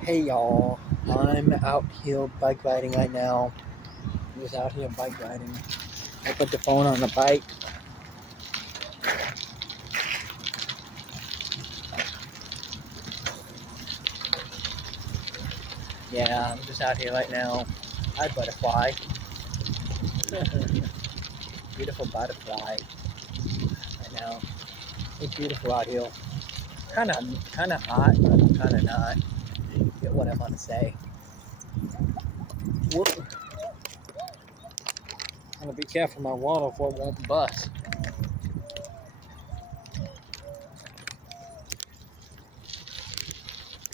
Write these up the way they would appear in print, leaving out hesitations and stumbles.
Hey y'all, I'm out here bike riding right now. I'm just out here bike riding. I put the phone on the bike. Yeah, I'm just out here right now. Hi butterfly. Beautiful butterfly right now. It's beautiful out here. Kinda hot, but kinda not. You get what I want to say. Whoop. I'm gonna be careful my water before it won't bust.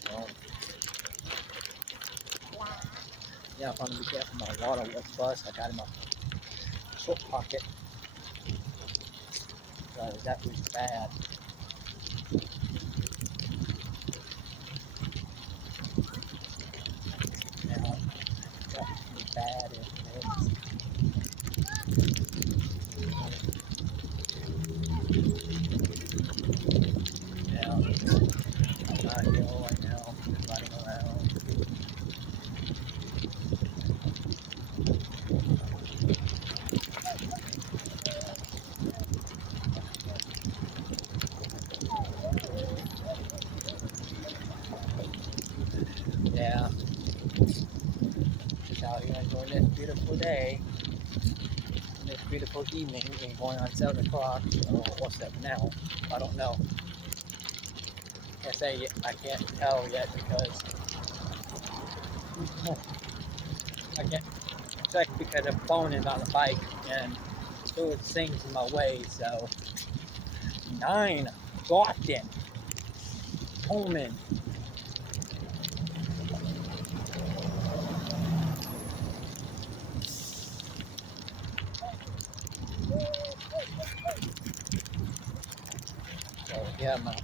So, yeah, I'm gonna be careful my water won't bust. I got it in my short pocket. So that was bad. Now, that was bad. Yeah, I'm not here right now. Just running around. Yeah, just out here enjoying this beautiful day, and this beautiful evening, and going on 7 o'clock, or 7 now. I don't know. Can't say yet. I can't tell yet because I can't check because the phone is on the bike and still it sings in my way. So 9 Gordon Coleman. So yeah, man.